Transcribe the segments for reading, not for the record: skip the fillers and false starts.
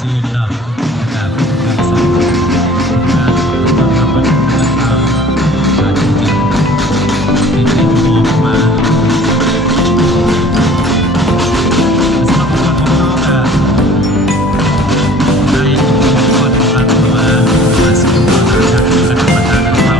ซีนเนาะนะครับการสร้างงานทำบัตรต่างๆมาจริงๆที่ได้ออกมาสำหรับคนของเราได้คนฟังมาสู่ความรักที่กระทำมาทางเรา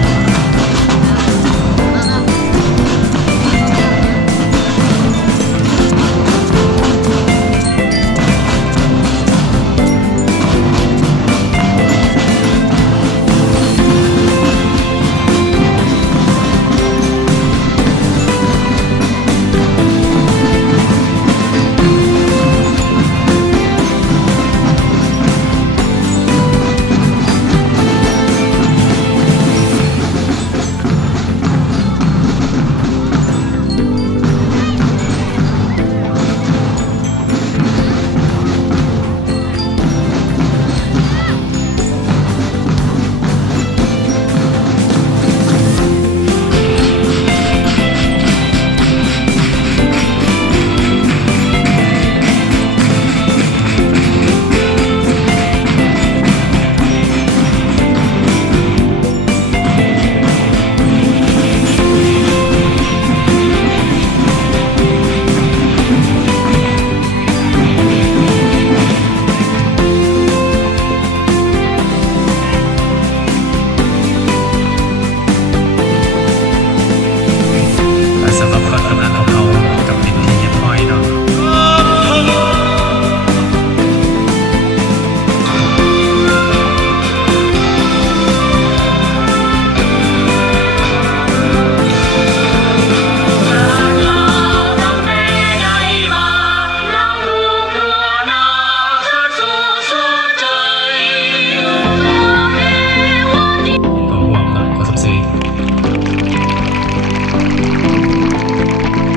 สำหรับการทำงานของเรากับเป็นที่เรียบร้อยเนาะ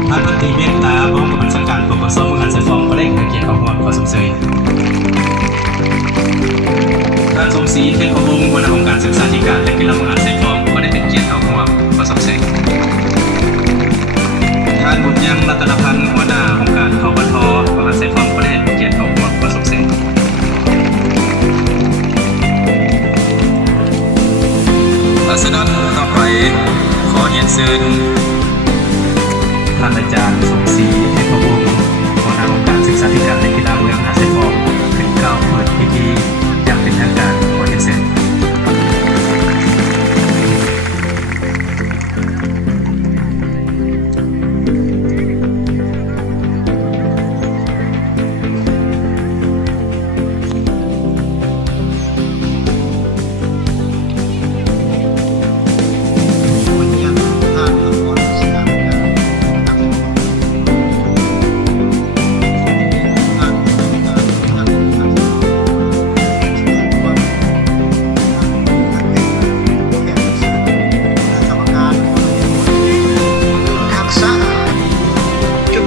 ท่านพันตรีเมตตามองกับบัญชาการปกครองเมืองหันไซฟองก็ได้เกียรติของหัวขอสมเสยท่านสมศรีเทพวงศ์หัวหน้าองค์การศึกษาธิการและกีฬาเมืองหันไซฟองก็ได้เป็นเกียรติของหัวขอสมเสยท่านบุญยังรัตนพันธ์หัวหน้าองค์การทบทเมืองหันไซฟองก็ได้เป็นเกียรติของหัวขอสมเสยลักษณะต่อไปขอเรียนเชิญท่านอาจารย์สมศรีเทพวงศ์หัวหน้าองค์การศึกษาธิการและกีฬาเมืองหาดทรายทองขึ้นกล่าวเปิดพิธีอย่างเป็นทางการขอเรียนเชิญ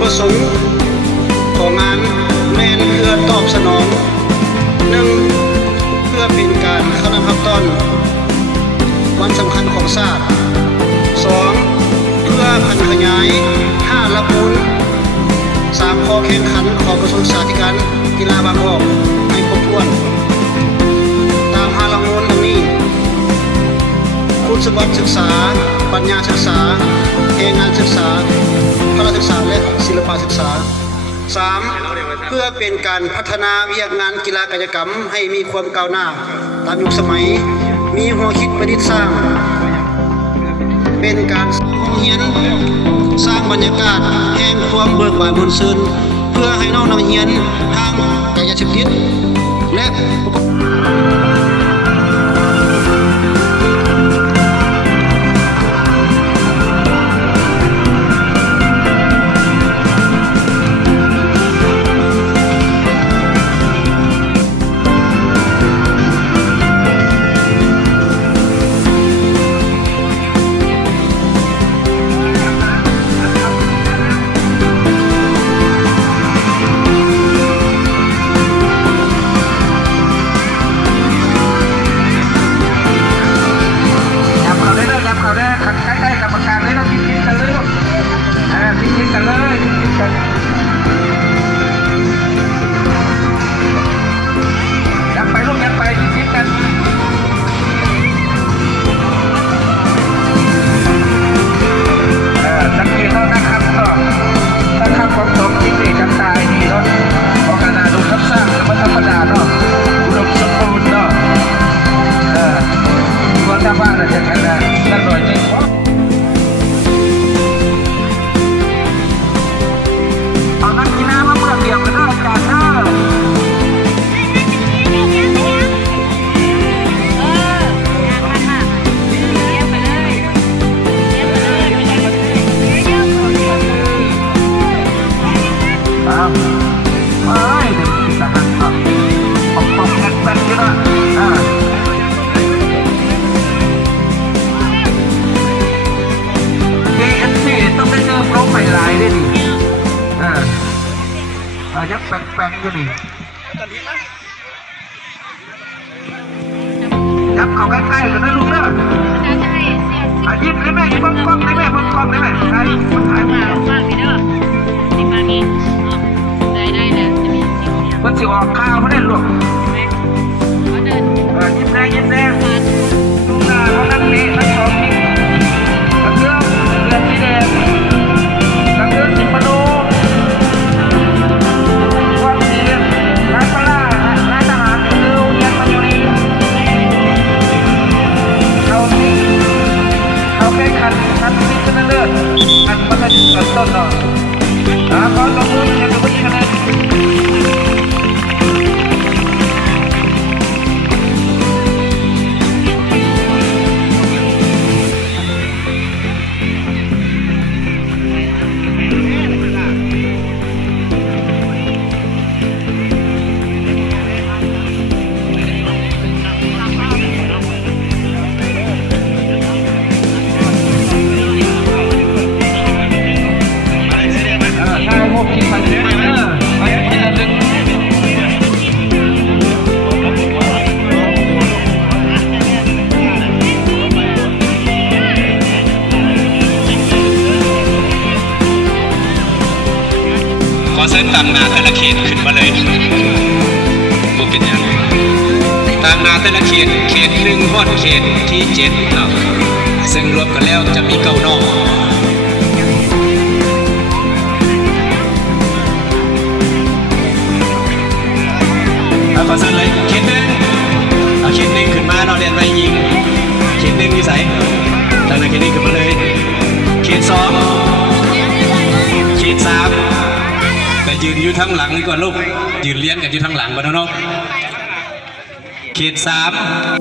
ประสงค์ของงานแม่นเพื่อตอบสนอง1เพื่อเป็นการเข้านำรับต้อนวันสำคัญของชาติ2เพื่อพันขยาย5รับมูล3ข้อแข่งขันของกระทรวงศึกษาธิการกีฬาบางออกให้ครบถ้วนตาม5รับมูลดังนี้คุณสมบัติศึกษาปัญญาศึกษาแห่งงานศึกษาพละศึกษาและศิลปศึกษา 3. เพื่อเป็นการพัฒนาวิทยางานกีฬากายกรรมให้มีความก้าวหน้าตามยุคสมัยมีหัวคิดประดิษฐ์สร้างเป็นการสร้างเรียนสร้างบรรยากาศแห่งความเบิกบานมนต์ซื่นเพื่อให้น้องนักเรียนทางกายสิทธิ์และ เขาใกล้ๆกันนะลูกเด้อยิ้มได้ไหมยิ้มกล้องได้ไหมกล้องได้ไหมใครถ่าย ฟังพี่เด้อนี่ฟังนี่ได้แล้วจะมีเสียง มันสิออกข่าวไม่ได้ลูก ก็เดิน ยิ้มแน่ยิ้มแน่ลูกหน้าเขานั่งนี่นั่งสองนี่กระเทือนสีแดงกระเทือนสิบปโนความสีนายพล่านายทหารเรือเรียนมาอยู่นี่เอาแค่คันนี้ชนะเลิศอันมันก็จะเกิดต้นเนาะขอตบมือให้กับผู้ชนะขอเส้นต่างนาแต่ละเขตขึ้นมาเลยบุเป็นยังต่างนาแต่ละเขตหนึ่งฮอดเขตที่7ครับซึ่งรวมกันแล้วจะมี9นอกขอเส้นเลยเขต1เอาเขต1ขึ้นมาเราเรียนไปยิงเขต1อยู่ใส่ต่างนาเขต1ขึ้นมาเลยเขต2เขต3แต่ยืนอยู่ทั้งหลังนี่ก่อนลูกยืนเลี้ยงกันอยู่ทั้งหลังก่อนนะน้องเขต3